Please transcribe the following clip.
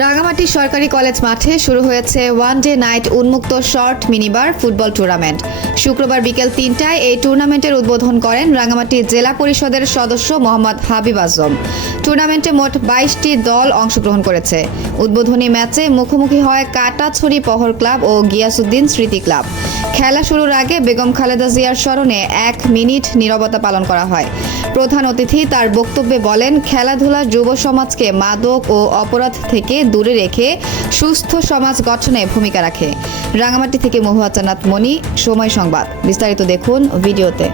রাঙামাটি সরকারি কলেজ মাঠে শুরু হয়েছে ওয়ান ডে নাইট উন্মুক্ত শর্ট মিনিবার ফুটবল টুর্নামেন্ট। শুক্রবার বিকেল ৩টায় এই টুর্নামেন্টের উদ্বোধন করেন রাঙামাটি জেলা পরিষদের সদস্য মোহাম্মদ হাবিব আজম। টুর্নামেন্টে মোট ২২টি দল অংশগ্রহণ করেছে। উদ্বোধনী ম্যাচে মুখোমুখি হয় কাটাছড়ি পহর ক্লাব ও গিয়াসউদ্দিন স্মৃতি ক্লাব। খেলা শুরুর আগে বেগম খালেদা জিয়ার স্মরণে ১ মিনিট নীরবতা পালন করা হয়। প্রধান অতিথি তার বক্তব্যে বলেন, খেলাধুলা যুব সমাজকে মাদক ও অপরাধ থেকে দূরে রেখে সুস্থ সমাজ গঠনে ভূমিকা রাখে। রাঙামাটি থেকে মহুয়া চান্নাত মনি, সময় সংবাদ। বিস্তারিত দেখুন ভিডিওতে।